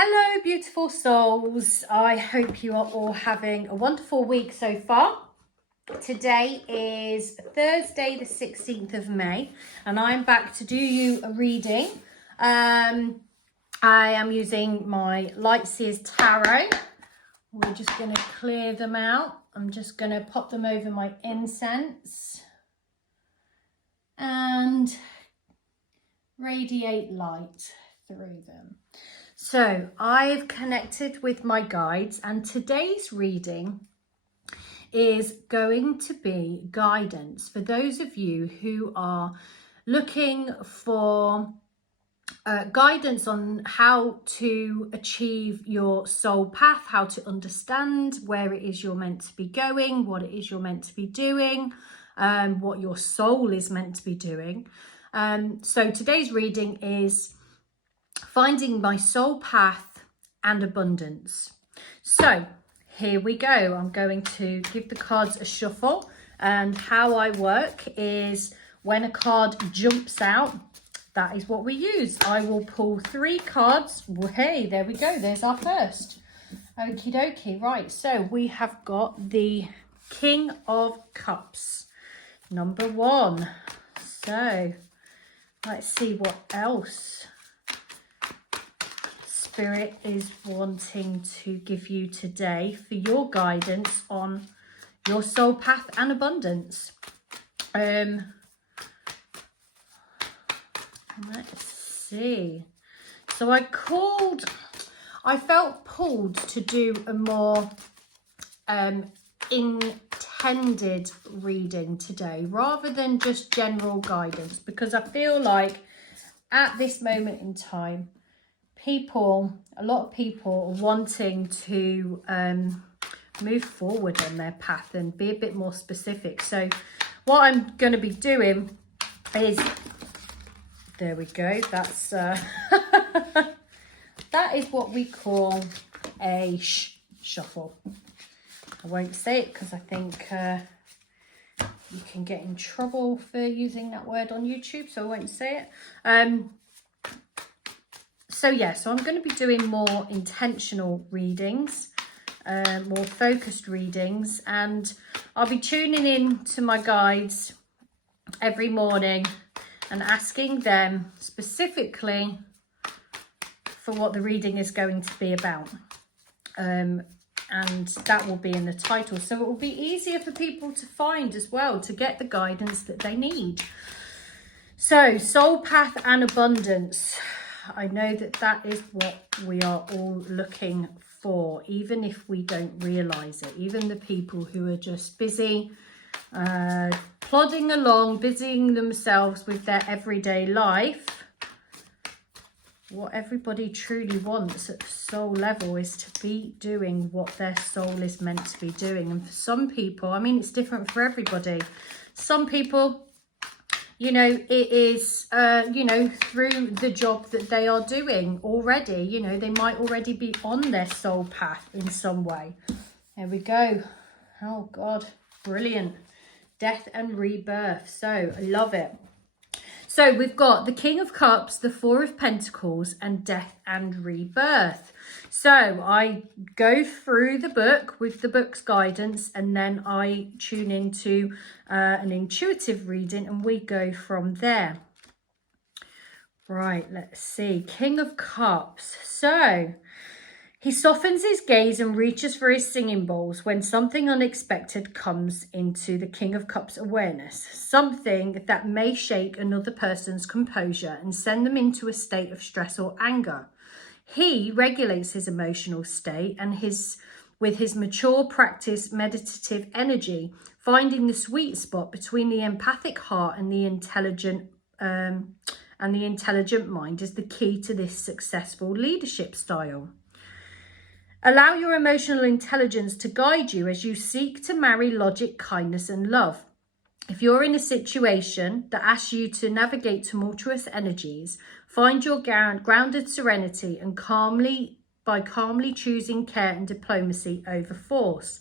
Hello, beautiful souls. I hope you are all having a wonderful week so far. Today is Thursday, the 16th of May, and I'm back to do you a reading. I am using my Lightseers Tarot. We're just going to clear them out. I'm just going to pop them over my incense and radiate light through them. So I've connected with my guides, and today's reading is going to be guidance for those of you who are looking for guidance on how to achieve your soul path, how to understand where it is you're meant to be going, what it is you're meant to be doing, what your soul is meant to be doing. So today's reading is Finding My Soul Path and Abundance. So here we go. I'm going to give the cards a shuffle, and how I work is when a card jumps out, that is what we use. I will pull 3 cards. Well, hey, there we go. There's our first. Okie dokie. Right, so we have got the King of Cups, number 1. So let's see what else Spirit is wanting to give you today for your guidance on your soul path and abundance. Let's see. So I felt pulled to do a more intended reading today rather than just general guidance, because I feel like at this moment in time, a lot of people are wanting to move forward on their path and be a bit more specific. So what I'm going to be doing is, there we go, that's that is what we call a shuffle. I won't say it because I think you can get in trouble for using that word on YouTube, so I won't say it. So I'm going to be doing more intentional readings, more focused readings, and I'll be tuning in to my guides every morning and asking them specifically for what the reading is going to be about. And that will be in the title. So it will be easier for people to find as well, to get the guidance that they need. So soul path and abundance. I know that is what we are all looking for, even if we don't realise it. Even the people who are just busy, plodding along, busying themselves with their everyday life. What everybody truly wants at the soul level is to be doing what their soul is meant to be doing. And for some people, I mean, it's different for everybody. Some people, it is, through the job that they are doing already. They might already be on their soul path in some way. There we go. Oh, God. Brilliant. Death and rebirth. So, I love it. So, we've got the King of Cups, the Four of Pentacles, and Death and Rebirth. So, I go through the book with the book's guidance, and then I tune into an intuitive reading, and we go from there. Right, let's see. King of Cups. So, he softens his gaze and reaches for his singing bowls when something unexpected comes into the King of Cups awareness. Something that may shake another person's composure and send them into a state of stress or anger. He regulates his emotional state and with his mature practice meditative energy, finding the sweet spot between the empathic heart and the intelligent mind is the key to this successful leadership style. Allow your emotional intelligence to guide you as you seek to marry logic, kindness, and love. If you're in a situation that asks you to navigate tumultuous energies, find your grounded serenity and calmly choosing care and diplomacy over force.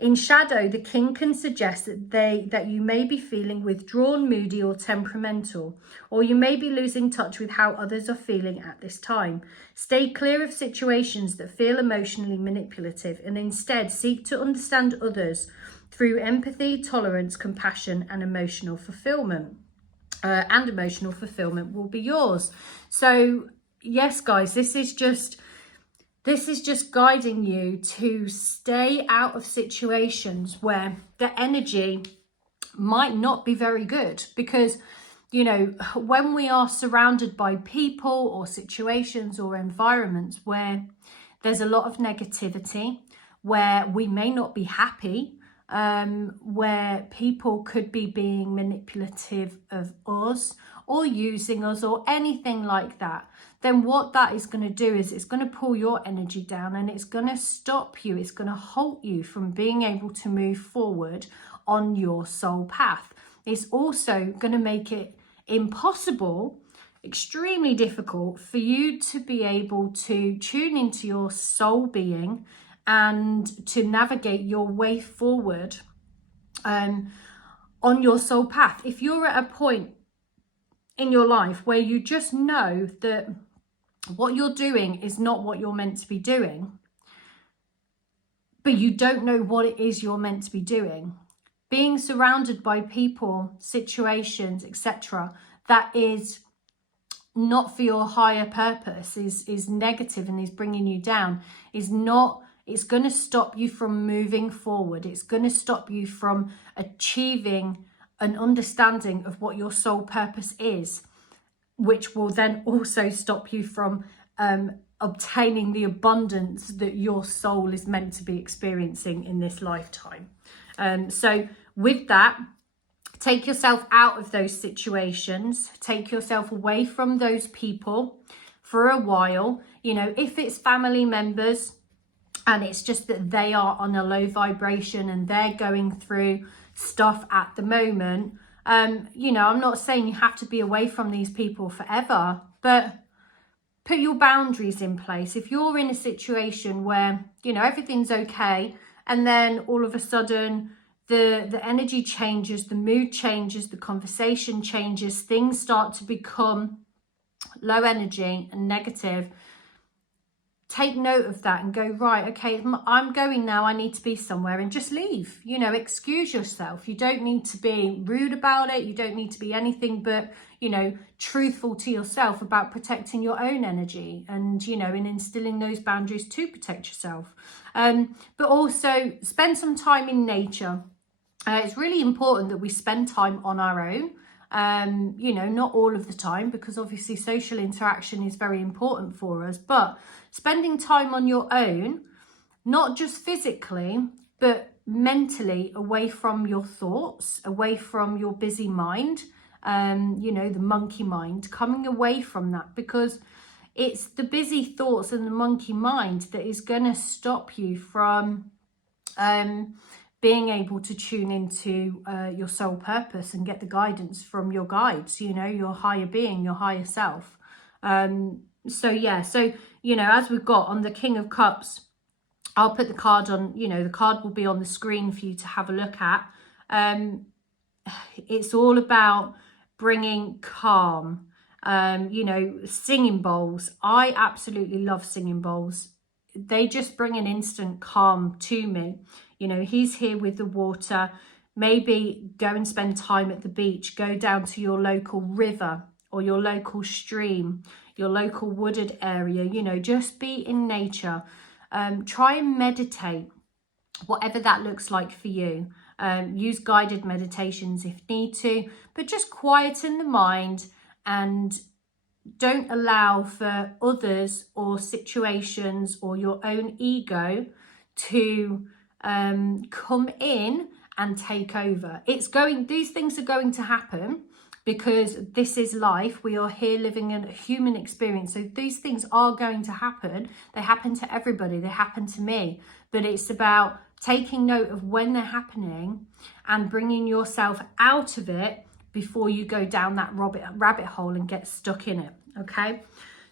In shadow, the king can suggest that you may be feeling withdrawn, moody, or temperamental, or you may be losing touch with how others are feeling at this time. Stay clear of situations that feel emotionally manipulative and instead seek to understand others through empathy, tolerance, compassion, and emotional fulfillment. And emotional fulfillment will be yours. So yes, guys, this is just guiding you to stay out of situations where the energy might not be very good, because you know, when we are surrounded by people or situations or environments where there's a lot of negativity, where we may not be happy, where people could be being manipulative of us or using us or anything like that, then what that is going to do is it's going to pull your energy down, and it's going to stop you. It's going to halt you from being able to move forward on your soul path. It's also going to make it impossible, extremely difficult for you to be able to tune into your soul being and to navigate your way forward on your soul path. If you're at a point in your life where you just know that what you're doing is not what you're meant to be doing, but you don't know what it is you're meant to be doing, being surrounded by people, situations, etc., that is not for your higher purpose, is negative and is bringing you down, it's going to stop you from moving forward. It's going to stop you from achieving an understanding of what your soul purpose is, which will then also stop you from obtaining the abundance that your soul is meant to be experiencing in this lifetime. So with that, take yourself out of those situations, take yourself away from those people for a while. You know, if it's family members and it's just that they are on a low vibration and they're going through stuff at the moment, you know, I'm not saying you have to be away from these people forever, but put your boundaries in place. If you're in a situation where, you know, everything's okay, and then all of a sudden the energy changes, the mood changes, the conversation changes, things start to become low energy and negative, take note of that and go, right, okay, I'm going now, I need to be somewhere, and just leave. You know, excuse yourself. You don't need to be rude about it. You don't need to be anything but, you know, truthful to yourself about protecting your own energy and, you know, in instilling those boundaries to protect yourself. But also spend some time in nature. It's really important that we spend time on our own. You know, not all of the time, because obviously social interaction is very important for us, but spending time on your own, not just physically, but mentally, away from your thoughts, away from your busy mind, you know, the monkey mind, coming away from that, because it's the busy thoughts and the monkey mind that is going to stop you from being able to tune into your soul purpose and get the guidance from your guides, you know, your higher being, your higher self. So yeah, so, you know, as we've got on the King of Cups, I'll put the card on, you know, the card will be on the screen for you to have a look at. It's all about bringing calm, you know, singing bowls. I absolutely love singing bowls. They just bring an instant calm to me. You know, he's here with the water. Maybe go and spend time at the beach. Go down to your local river or your local stream, your local wooded area. You know, just be in nature. Try and meditate, whatever that looks like for you. Use guided meditations if need to, but just quieten the mind and don't allow for others or situations or your own ego to come in and take over. These things are going to happen because this is life. We are here living in a human experience. So these things are going to happen. They happen to everybody. They happen to me. But it's about taking note of when they're happening and bringing yourself out of it before you go down that rabbit hole and get stuck in it. Okay.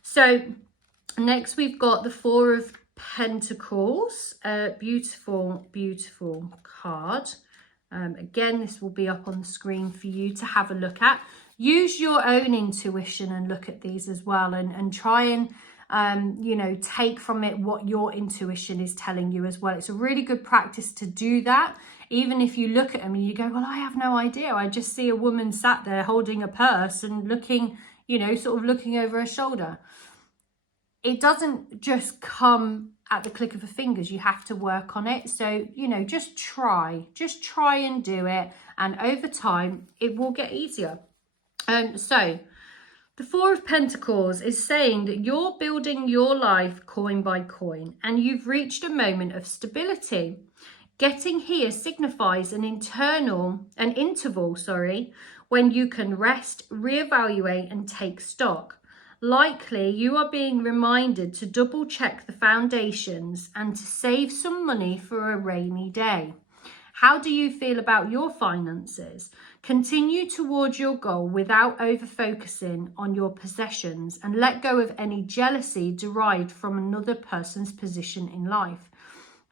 So next we've got the Four of Pentacles, beautiful, beautiful card. Again, this will be up on the screen for you to have a look at. Use your own intuition and look at these as well, and try and you know, take from it what your intuition is telling you as well. It's a really good practice to do that. Even if you look at them and you go, well, I have no idea. I just see a woman sat there holding a purse and looking, you know, sort of looking over her shoulder. It doesn't just come at the click of a fingers. You have to work on it. So, you know, just try and do it. And over time, it will get easier. So the Four of Pentacles is saying that you're building your life coin by coin, and you've reached a moment of stability. Getting here signifies an interval, when you can rest, reevaluate, and take stock. Likely, you are being reminded to double check the foundations and to save some money for a rainy day. How do you feel about your finances? Continue towards your goal without over-focusing on your possessions, and let go of any jealousy derived from another person's position in life.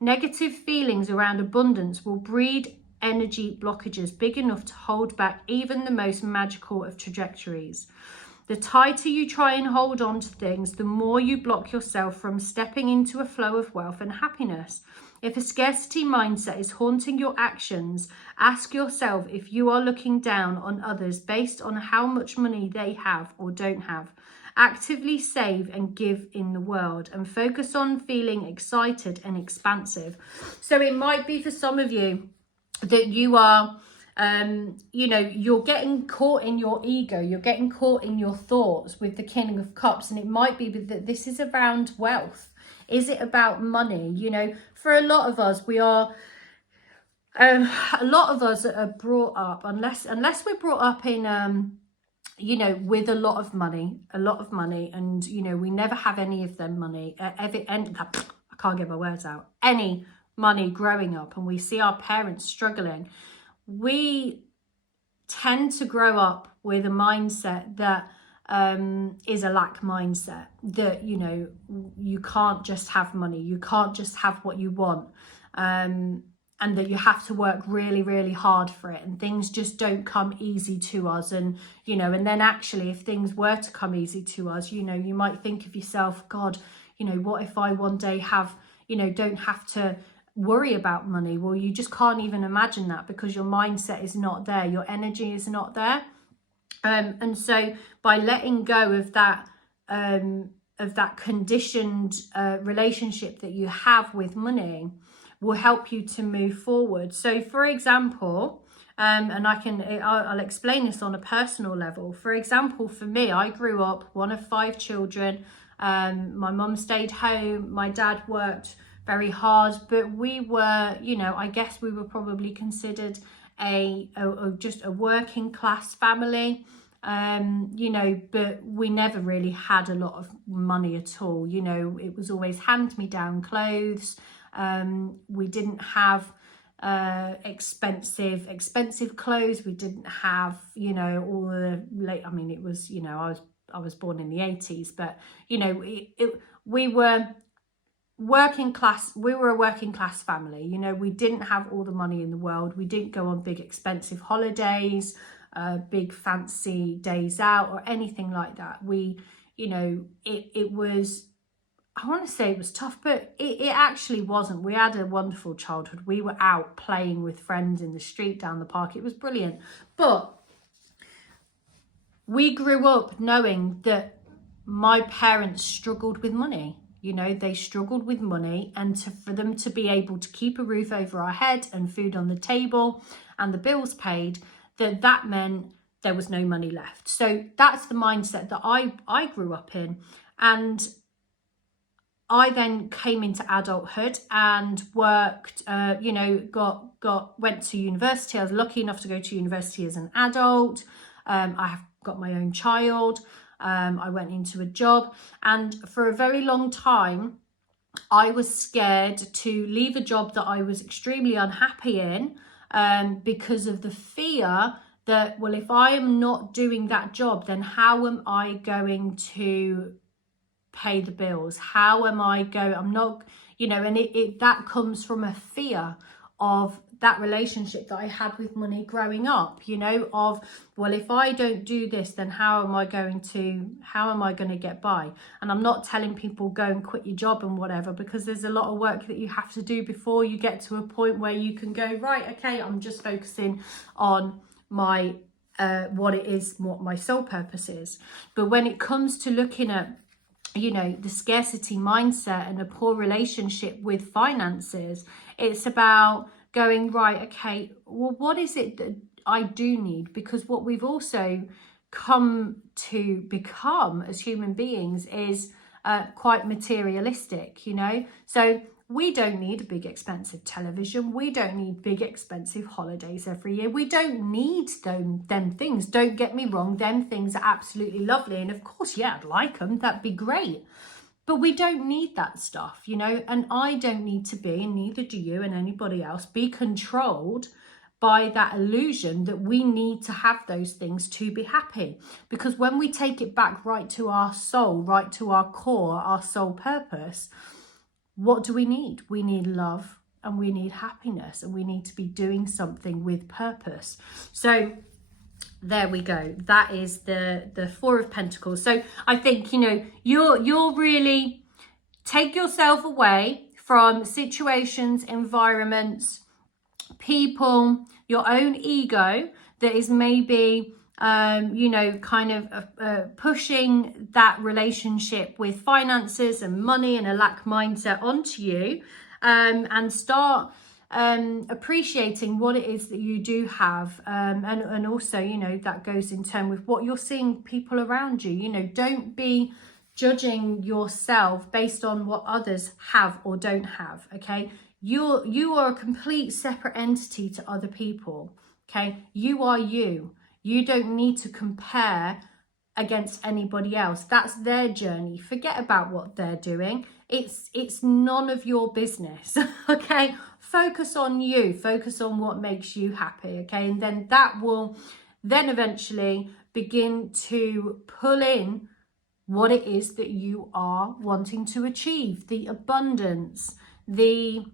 Negative feelings around abundance will breed energy blockages big enough to hold back even the most magical of trajectories. The tighter you try and hold on to things, the more you block yourself from stepping into a flow of wealth and happiness. If a scarcity mindset is haunting your actions, ask yourself if you are looking down on others based on how much money they have or don't have. Actively save and give in the world, and focus on feeling excited and expansive. So it might be for some of you that you are, you know, you're getting caught in your ego, you're getting caught in your thoughts with the King of Cups, and it might be that this is around wealth. Is it about money? You know, for a lot of us, we are, a lot of us are brought up, unless we're brought up in, you know, with a lot of money, and, you know, we never have any of them money, I can't get my words out, any money growing up, and we see our parents struggling. We tend to grow up with a mindset that is a lack mindset, that, you know, you can't just have money, you can't just have what you want, and that you have to work really, really hard for it, and things just don't come easy to us. And, you know, and then actually, if things were to come easy to us, you know, you might think of yourself, God, you know, what if I one day have, you know, don't have to worry about money? Well, you just can't even imagine that, because your mindset is not there, your energy is not there. And so by letting go of that conditioned relationship that you have with money, will help you to move forward. So for example, and I'll explain this on a personal level. For example, for me, I grew up one of 5 children. My mum stayed home, my dad worked very hard, but we were, you know, I guess we were probably considered just a working class family. You know, but we never really had a lot of money at all. You know, it was always hand-me-down clothes. We didn't have expensive clothes. We didn't have, you know, all the I mean, it was, you know, I was born in the 80s, but, you know, we were working class. We were a working class family. You know, we didn't have all the money in the world. We didn't go on big expensive holidays, big fancy days out, or anything like that. We, you know, it was, I want to say it was tough, but it actually wasn't. We had a wonderful childhood. We were out playing with friends in the street, down the park. It was brilliant. But we grew up knowing that my parents struggled with money. You know, they struggled with money, and for them to be able to keep a roof over our head and food on the table and the bills paid, that meant there was no money left. So that's the mindset that I grew up in. And I then came into adulthood and worked, you know, went to university. I was lucky enough to go to university as an adult. I have got my own child. I went into a job, and for a very long time, I was scared to leave a job that I was extremely unhappy in, because of the fear that, well, if I am not doing that job, then how am I going to pay the bills? How am I going? I'm not, you know, and that comes from a fear of that relationship that I had with money growing up, you know, of, well, if I don't do this, then how am I going to get by? And I'm not telling people go and quit your job and whatever, because there's a lot of work that you have to do before you get to a point where you can go, right, okay, I'm just focusing on my what my soul purpose is. But when it comes to looking at, you know, the scarcity mindset and a poor relationship with finances, it's about going, right, okay, well, what is it that I do need? Because what we've also come to become as human beings is quite materialistic, you know. So we don't need a big expensive television. We don't need big expensive holidays every year. We don't need them things. Don't get me wrong, them things are absolutely lovely. And of course, yeah, I'd like them. That'd be great. But we don't need that stuff, you know, and I don't need to be, and neither do you and anybody else, be controlled by that illusion that we need to have those things to be happy. Because when we take it back right to our soul, right to our core, our soul purpose, what do we need? We need love, and we need happiness, and we need to be doing something with purpose. So there we go. That is the Four of Pentacles. So I think, you know, you're really take yourself away from situations, environments, people, your own ego that is maybe you know, kind of pushing that relationship with finances and money and a lack mindset onto you, and start appreciating what it is that you do have, and also, you know, that goes in turn with what you're seeing people around you. You know, don't be judging yourself based on what others have or don't have. Okay, you are a complete separate entity to other people. Okay, you are you. You don't need to compare against anybody else. That's their journey. Forget about what they're doing. It's none of your business. Okay, focus on you. Focus on what makes you happy. Okay, and then that will then eventually begin to pull in what it is that you are wanting to achieve, the abundance, the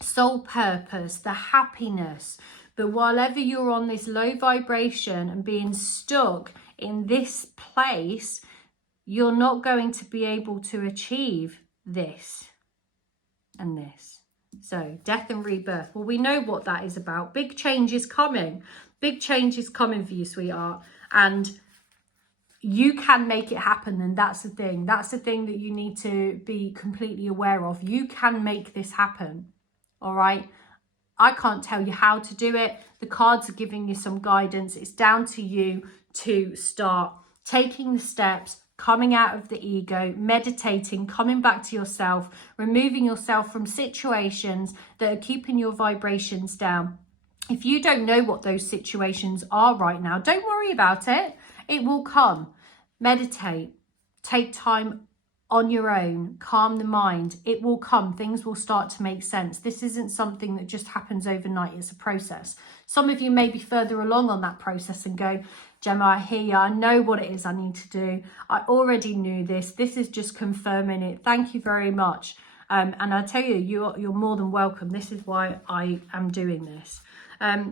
soul purpose, the happiness. But while ever you're on this low vibration and being stuck in this place, you're not going to be able to achieve this and this. So death and rebirth. Well, we know what that is about. Big change is coming. Big change is coming for you, sweetheart. And you can make it happen. And that's the thing. That's the thing that you need to be completely aware of. You can make this happen. All right. I can't tell you how to do it. The cards are giving you some guidance. It's down to you to start taking the steps, coming out of the ego, meditating, coming back to yourself, removing yourself from situations that are keeping your vibrations down. If you don't know what those situations are right now, don't worry about it. It will come. Meditate. Take time on your own, calm the mind. It will come. Things will start to make sense. This isn't something that just happens overnight. It's a process. Some of you may be further along on that process and go, Gemma, I hear you. I know what it is I need to do. I already knew this. This is just confirming it. Thank you very much. And I tell you, you're more than welcome. This is why I am doing this.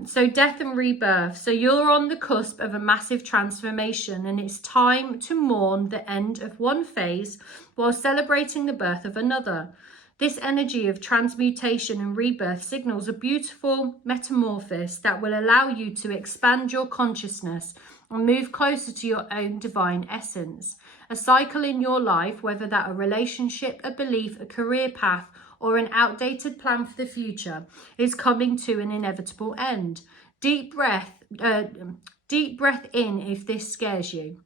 So death and rebirth. So you're on the cusp of a massive transformation, and it's time to mourn the end of one phase while celebrating the birth of another. This energy of transmutation and rebirth signals a beautiful metamorphosis that will allow you to expand your consciousness and move closer to your own divine essence. A cycle in your life, whether that a relationship, a belief, a career path, or an outdated plan for the future, is coming to an inevitable end. Deep breath in if this scares you.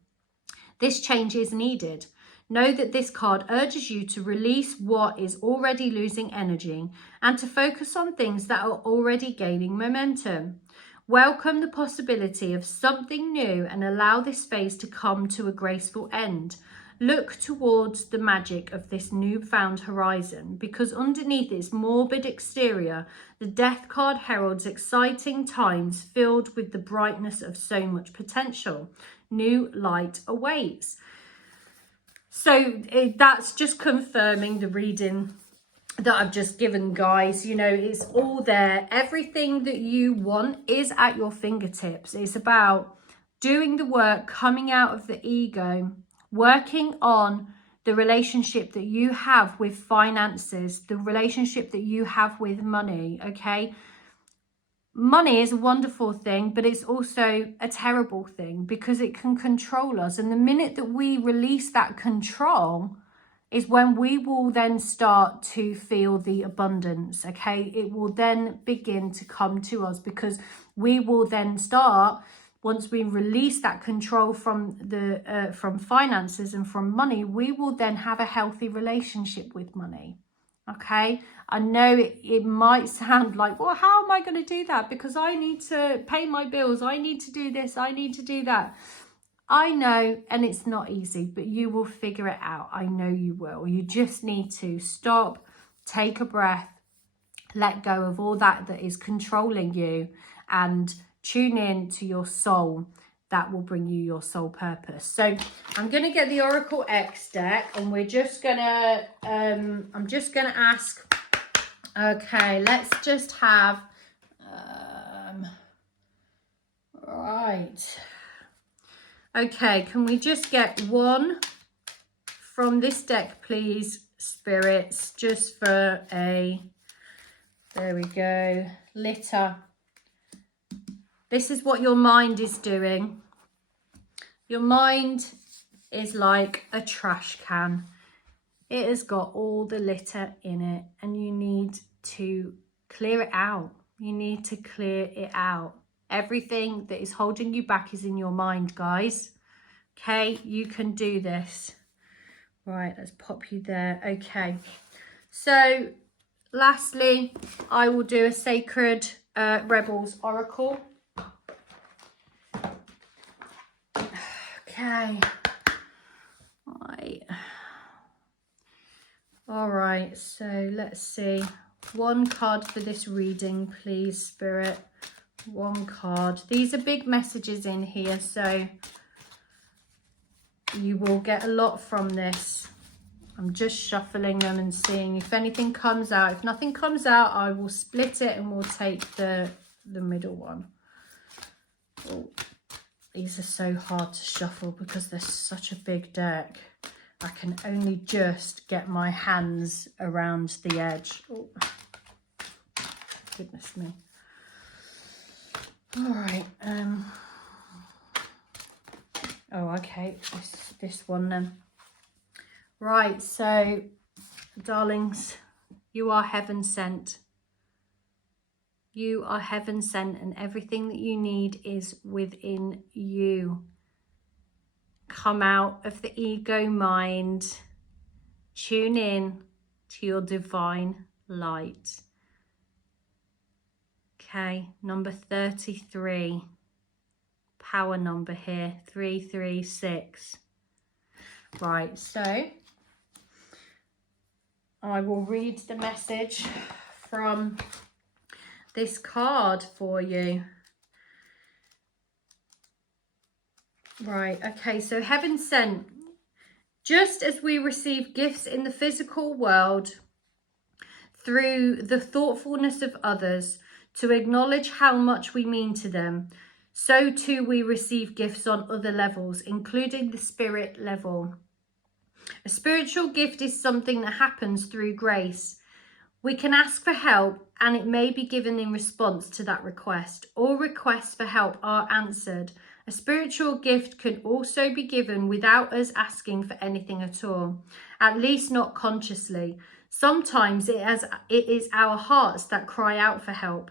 This change is needed. Know that this card urges you to release what is already losing energy and to focus on things that are already gaining momentum. Welcome the possibility of something new and allow this phase to come to a graceful end. Look towards the magic of this newfound horizon, because underneath its morbid exterior, the Death card heralds exciting times filled with the brightness of so much potential. New light awaits. So that's just confirming the reading that I've just given, guys. You know, it's all there. Everything that you want is at your fingertips. It's about doing the work, coming out of the ego, working on the relationship that you have with finances, the relationship that you have with money, okay? Money is a wonderful thing, but it's also a terrible thing because it can control us. And the minute that we release that control is when we will then start to feel the abundance, okay? It will then begin to come to us because we will then start, once we release that control from the from finances and from money, we will then have a healthy relationship with money, okay? I know it might sound like, well, how am I going to do that? Because I need to pay my bills. I need to do this. I need to do that. I know, and it's not easy, but you will figure it out. I know you will. You just need to stop, take a breath, let go of all that is controlling you, and tune in to your soul. That will bring you your soul purpose. So I'm going to get the Oracle X deck, and we're just going to, I'm just going to ask, okay, let's just have, right. Okay, can we just get one from this deck, please, spirits, just for a, there we go, litter. This is what your mind is doing. Your mind is like a trash can. It has got all the litter in it, and you need to clear it out. You need to clear it out. Everything that is holding you back is in your mind, guys. Okay, you can do this. Right, let's pop you there. Okay, so lastly, I will do a Sacred Rebels Oracle. Okay, right. All right, so let's see. One card for this reading, please, Spirit. One card. These are big messages in here, so you will get a lot from this. I'm just shuffling them and seeing if anything comes out. If nothing comes out, I will split it and we'll take the middle one. Oh, these are so hard to shuffle because they're such a big deck. I can only just get my hands around the edge. Oh, goodness me. All right. Oh, okay. This one then. Right. So, darlings, you are heaven sent. You are heaven sent, and everything that you need is within you. Come out of the ego mind. Tune in to your divine light. Okay, number 33. Power number here, 336. Right, so I will read the message from this card for you. Right, okay, so heaven sent. Just as we receive gifts in the physical world through the thoughtfulness of others to acknowledge how much we mean to them, so too we receive gifts on other levels, including the spirit level. A spiritual gift is something that happens through grace. We can ask for help, and it may be given in response to that request. All requests for help are answered. A spiritual gift can also be given without us asking for anything at all, at least not consciously. Sometimes it is our hearts that cry out for help.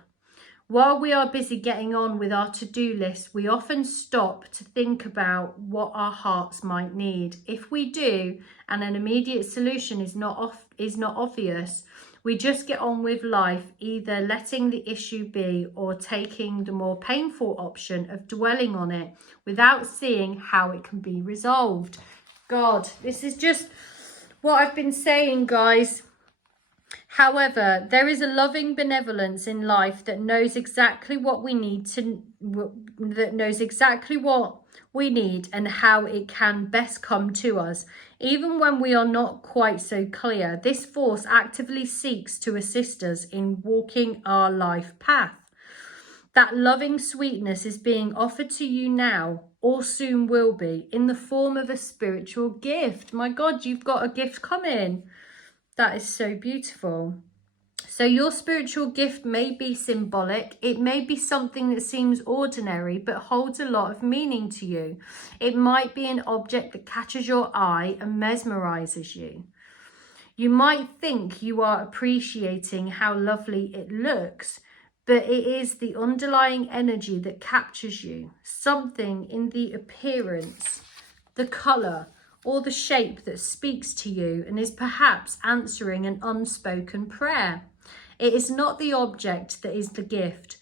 While we are busy getting on with our to-do list, we often stop to think about what our hearts might need. If we do, and an immediate solution is not obvious, we just get on with life, either letting the issue be or taking the more painful option of dwelling on it without seeing how it can be resolved. God, this is just what I've been saying, guys. However, there is a loving benevolence in life that knows exactly what we need and how it can best come to us. Even when we are not quite so clear, this force actively seeks to assist us in walking our life path. That loving sweetness is being offered to you now, or soon will be, in the form of a spiritual gift. My God, you've got a gift coming. That is so beautiful. So your spiritual gift may be symbolic. It may be something that seems ordinary but holds a lot of meaning to you. It might be an object that catches your eye and mesmerizes you. You might think you are appreciating how lovely it looks, but it is the underlying energy that captures you. Something in the appearance, the colour, or the shape that speaks to you and is perhaps answering an unspoken prayer. It is not the object that is the gift.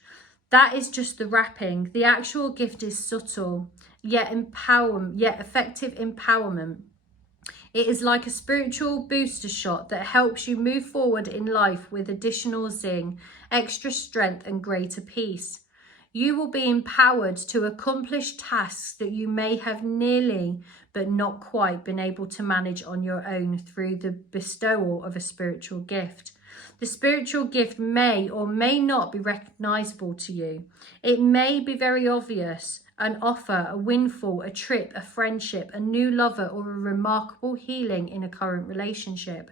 That is just the wrapping. The actual gift is subtle, yet effective empowerment. It is like a spiritual booster shot that helps you move forward in life with additional zing, extra strength and greater peace. You will be empowered to accomplish tasks that you may have nearly but not quite been able to manage on your own through the bestowal of a spiritual gift. The spiritual gift may or may not be recognizable to you. It may be very obvious, an offer, a windfall, a trip, a friendship, a new lover, or a remarkable healing in a current relationship.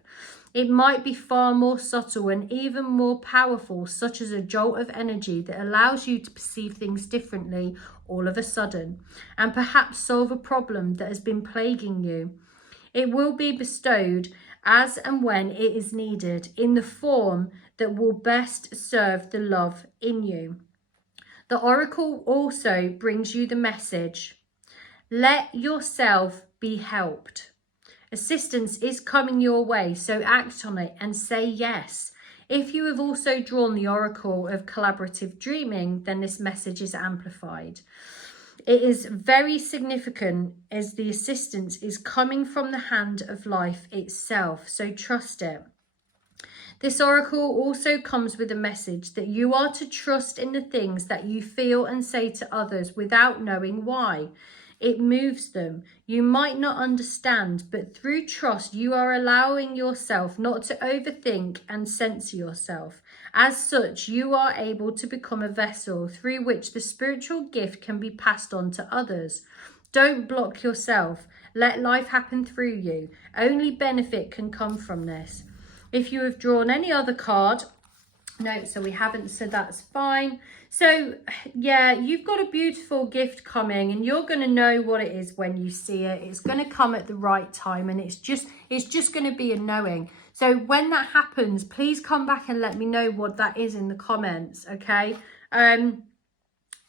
It might be far more subtle and even more powerful, such as a jolt of energy that allows you to perceive things differently all of a sudden, and perhaps solve a problem that has been plaguing you. It will be bestowed as and when it is needed, in the form that will best serve the love in you. The oracle also brings you the message: let yourself be helped. Assistance is coming your way, so act on it and say yes. If you have also drawn the oracle of collaborative dreaming, then this message is amplified. It is very significant as the assistance is coming from the hand of life itself, so trust it. This oracle also comes with a message that you are to trust in the things that you feel and say to others without knowing why. It moves them. You might not understand, but through trust, you are allowing yourself not to overthink and censor yourself. As such, you are able to become a vessel through which the spiritual gift can be passed on to others. Don't block yourself. Let life happen through you. Only benefit can come from this. If you have drawn any other card, no, so we haven't, so that's fine. So yeah, you've got a beautiful gift coming, and you're going to know what it is when you see it. It's going to come at the right time, and it's just going to be a knowing. So when that happens, please come back and let me know what that is in the comments, okay?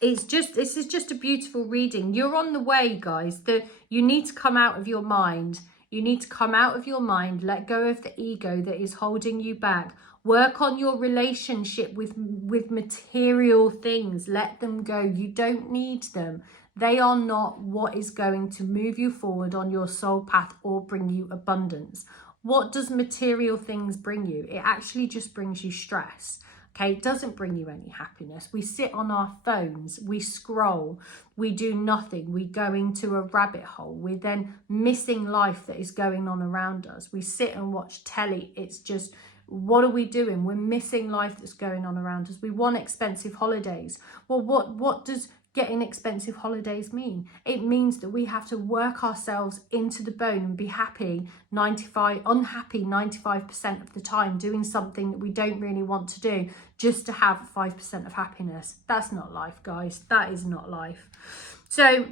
This is just a beautiful reading. You're on the way, guys. You need to come out of your mind. You need to come out of your mind, let go of the ego that is holding you back. Work on your relationship with material things. Let them go. You don't need them. They are not what is going to move you forward on your soul path or bring you abundance. What does material things bring you? It actually just brings you stress. Okay, it doesn't bring you any happiness. We sit on our phones, we scroll, we do nothing, we go into a rabbit hole. We're then missing life that is going on around us. We sit and watch telly. It's just, what are we doing? We're missing life that's going on around us. We want expensive holidays. Well, what does getting expensive holidays mean? It means that we have to work ourselves into the bone and be unhappy 95% of the time, doing something that we don't really want to do just to have 5% of happiness. That's not life, guys. That is not life. So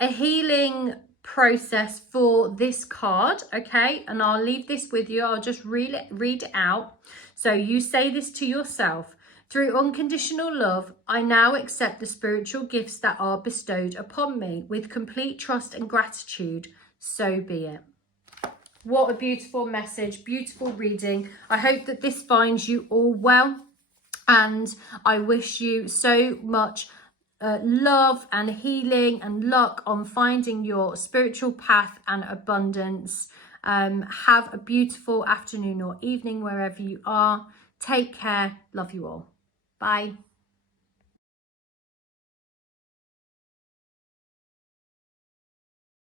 a healing process for this card, okay? And I'll leave this with you. I'll just read it out. So you say this to yourself: through unconditional love, I now accept the spiritual gifts that are bestowed upon me with complete trust and gratitude. So be it. What a beautiful message, beautiful reading. I hope that this finds you all well, and I wish you so much love and healing and luck on finding your spiritual path and abundance. Have a beautiful afternoon or evening wherever you are. Take care. Love you all. Bye.